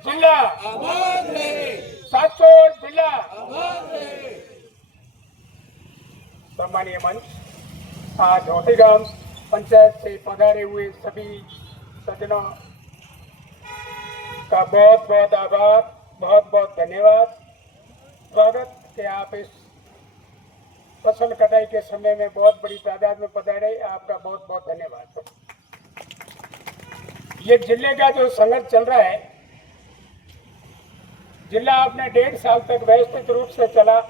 जिला आबाद रहे, सांचौर जिला आबाद रहे। सम्मानीय मंच, आज होतीगांव पंचायत से पधारे हुए सभी सज्जनों का बहुत बहुत आभार, बहुत बहुत धन्यवाद। स्वागत कि आप इस फसल कटाई के समय में बहुत बड़ी तादाद में पधारे, आपका बहुत बहुत धन्यवाद। ये जिले का जो संघर्ष चल रहा है, जिला अपने 1.5 साल तक व्यवस्थित रूप से चला।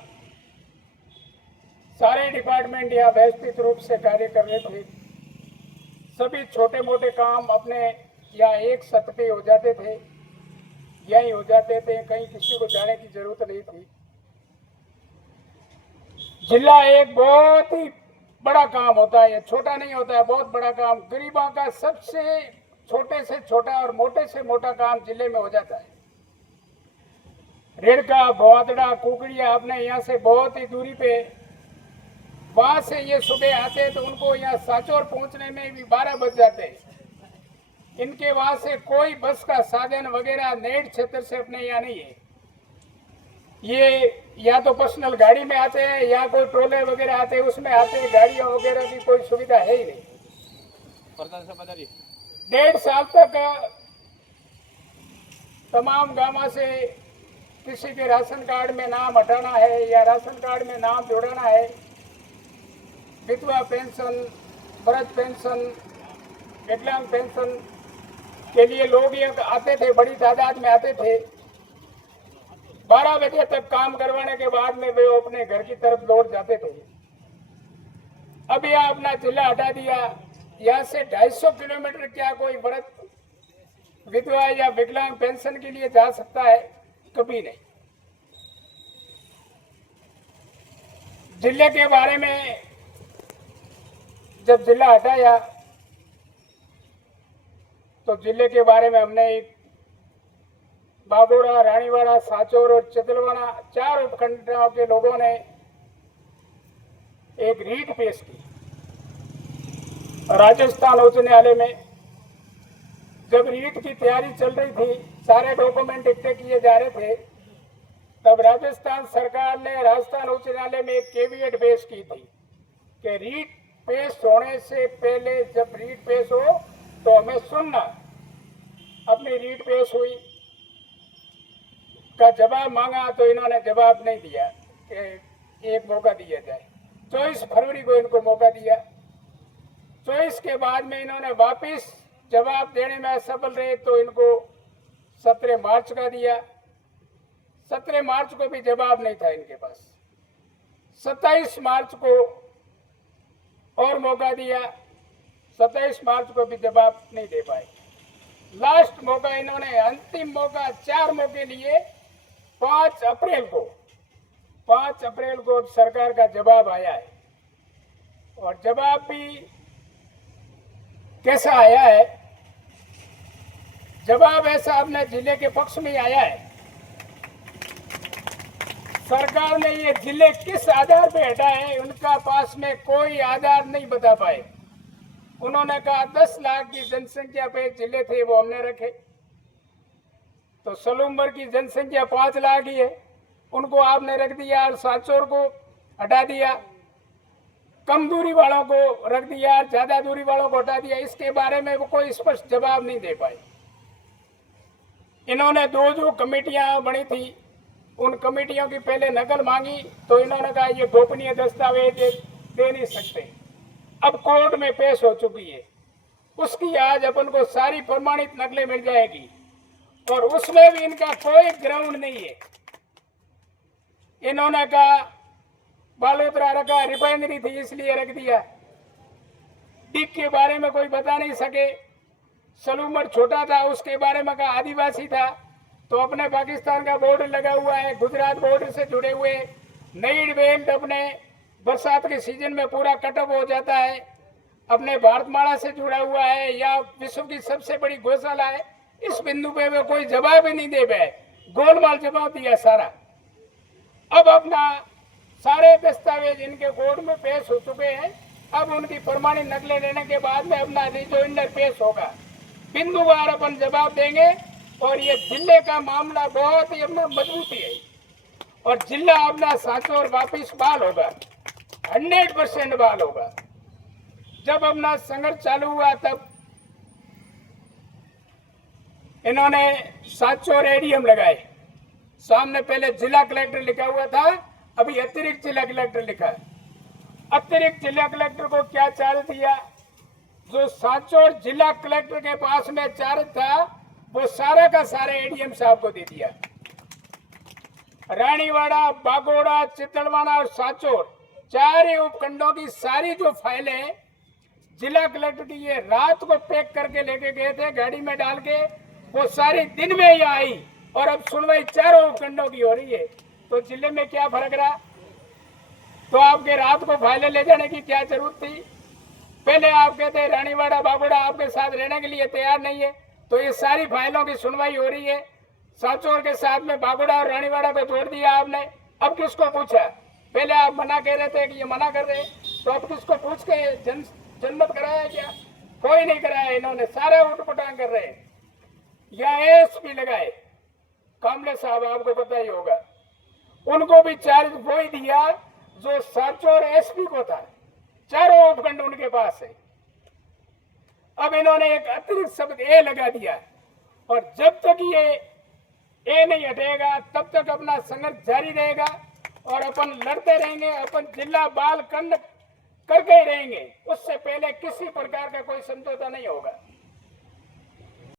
सारे डिपार्टमेंट यहाँ व्यवस्थित रूप से कार्य कर रहे थे। सभी छोटे मोटे काम अपने यहाँ एक सत पे हो जाते थे, यहीं हो जाते थे, कहीं किसी को जाने की जरूरत नहीं थी। जिला एक बहुत ही बड़ा काम होता है, छोटा नहीं होता है, बहुत बड़ा काम। गरीबों का सबसे छोटे से छोटा और मोटे से मोटा काम जिले में हो जाता है। रेड़का, भवादड़ा, कुकड़िया अपने यहाँ से बहुत ही दूरी पे, वहां से ये सुबह आते हैं तो उनको यहाँ सांचौर पहुंचने में भी 12 बज जाते हैं। इनके वहां से कोई बस का साधन वगैरह नेट क्षेत्र से अपने यहाँ नहीं है। ये या तो पर्सनल गाड़ी में आते हैं या कोई ट्रोले वगैरह आते हैं, उसमें आते हैं। गाड़ियां वगैरह की कोई सुविधा है ही नहीं। 1.5 साल तक तमाम गांवों से किसी के राशन कार्ड में नाम हटाना है या राशन कार्ड में नाम जोड़ना है, विधवा पेंशन, वृद्ध पेंशन, विकलांग पेंशन के लिए लोग ये आते थे, बड़ी तादाद में आते थे। 12 बजे तक काम करवाने के बाद में वे अपने घर की तरफ लौट जाते थे। अब यह अपना जिला हटा दिया। यहाँ से 250 किलोमीटर क्या कोई वृद्ध, विधवा या विकलांग पेंशन के लिए जा सकता है? कभी नहीं। जिले के बारे में जब जिला हटाया तो जिले के बारे में हमने एक बागोड़ा, रानीवाड़ा, सांचौर और चितलवाड़ा 4 उपखंडों के लोगों ने एक रीट पेश की राजस्थान उच्च न्यायालय में। जब रीट की तैयारी चल रही थी, सारे डॉक्यूमेंट इकट्ठे किए जा रहे थे, तब राजस्थान सरकार ने राजस्थान उच्च न्यायालय में एक कैविएट पेश की थी कि रीट पेश होने से पहले, जब रीट पेश हो तो हमें सुनना। अपनी रीट पेश हुई का जवाब मांगा तो इन्होंने जवाब नहीं दिया कि एक मौका दिया जाए। 24 फरवरी को इनको मौका दिया। 24 के बाद में इन्होंने वापस जवाब देने में असफल रहे तो इनको 17 मार्च का दिया। 17 मार्च को भी जवाब नहीं था इनके पास। 27 मार्च को और मौका दिया, 27 मार्च को भी जवाब नहीं दे पाए। लास्ट मौका इन्होंने, अंतिम मौका, 4 मौके लिए 5 अप्रैल को सरकार का जवाब आया है। और जवाब भी कैसा आया है? जवाब ऐसा अपने जिले के पक्ष में आया है। सरकार ने ये जिले किस आधार पे हटाए, उनका पास में कोई आधार नहीं बता पाए। उन्होंने कहा 10 लाख की जनसंख्या पे जिले थे वो हमने रखे, तो सलूम्बर की जनसंख्या 5 लाख ही है, उनको आपने रख दिया। और सांचौर को हटा दिया, कम दूरी वालों को रख दिया, ज्यादा दूरी वालों को हटा दिया। इसके बारे में वो कोई स्पष्ट जवाब नहीं दे पाए। इन्होंने 2 जो कमेटियां बनी थी, उन कमेटियों की पहले नकल मांगी तो इन्होंने कहा ये गोपनीय दस्तावेज दे नहीं सकते। अब कोर्ट में पेश हो चुकी है, उसकी आज अपन को सारी प्रमाणित नकलें मिल जाएगी और उसमें भी इनका कोई ग्राउंड नहीं है। इन्होंने कहा बालोतरा रखा, रिफाइनरी थी इसलिए रख दिया। डिग के बारे में कोई बता नहीं सके। सलूमर छोटा था, उसके बारे में कहा आदिवासी था, तो अपने पाकिस्तान का बॉर्डर लगा हुआ है, गुजरात बॉर्डर से जुड़े हुए। नई बेल्ट अपने बरसात के सीजन में पूरा कटअप हो जाता है, अपने भारतमाला से जुड़ा हुआ है, या विश्व की सबसे बड़ी गौशाला है। इस बिंदु पे वे कोई जवाब ही नहीं दे पाए, गोलमाल जवाब दिया सारा। अब अपना सारे दस्तावेज इनके कोर्ट में पेश हो चुके हैं। अब उनकी प्रमाणित नकलें लेने के बाद में अपना रिजोइंडर पेश होगा। बिंदुवार अपन जवाब देंगे और ये जिले का मामला बहुत ही अपना मजबूती है और जिला अपना सांचौर वापिस बहाल होगा, 100% बहाल होगा। जब अपना संघर्ष चालू हुआ तब इन्होंने सांचौर एडीएम लगाए, सामने पहले जिला कलेक्टर लिखा हुआ था, अभी अतिरिक्त जिला कलेक्टर लिखा है। अतिरिक्त जिला कलेक्टर को क्या चार्ज दिया? जो सांचौर जिला कलेक्टर के पास में चार्ज था वो सारा का सारा एडीएम साहब को दे दिया। रानीवाड़ा, बागोड़ा, चित्तलवाड़ा और सांचौर 4 ही उपखंडों की सारी जो फाइलें जिला कलेक्टर की ये रात को पैक करके लेके गए थे गाड़ी में डाल के, वो सारी दिन में ही आई और अब सुनवाई 4 उपखंडों की हो रही है। तो जिले में क्या फर्क रहा? तो आपके रात को फाइलें ले जाने की क्या जरूरत थी? पहले आप कहते रानीवाड़ा, बागोड़ा आपके साथ रहने के लिए तैयार नहीं है, तो ये सारी फाइलों की सुनवाई हो रही है। सांचौर के साथ में बागोड़ा और रानीवाड़ा को जोड़ दिया आपने। अब किसको पूछा? पहले आप मना कह रहे थे कि ये मना कर रहे, तो अब किसको पूछ के जनमत कराया क्या? कोई नहीं कराया, इन्होंने सारे उठपटांग कर रहे हैं। या एसपी लगाए कामले साहब, आपको पता ही होगा, उनको भी चार्ज वो ही दिया जो सांचौर एसपी को था। 4 उपखंड उनके पास है। अब इन्होंने एक अतिरिक्त शब्द ए लगा दिया और जब तक ये ए नहीं हटेगा तब तक अपना संघर्ष जारी रहेगा और अपन लड़ते रहेंगे, अपन जिला बाल खंड करके ही रहेंगे। उससे पहले किसी प्रकार का कोई समझौता नहीं होगा।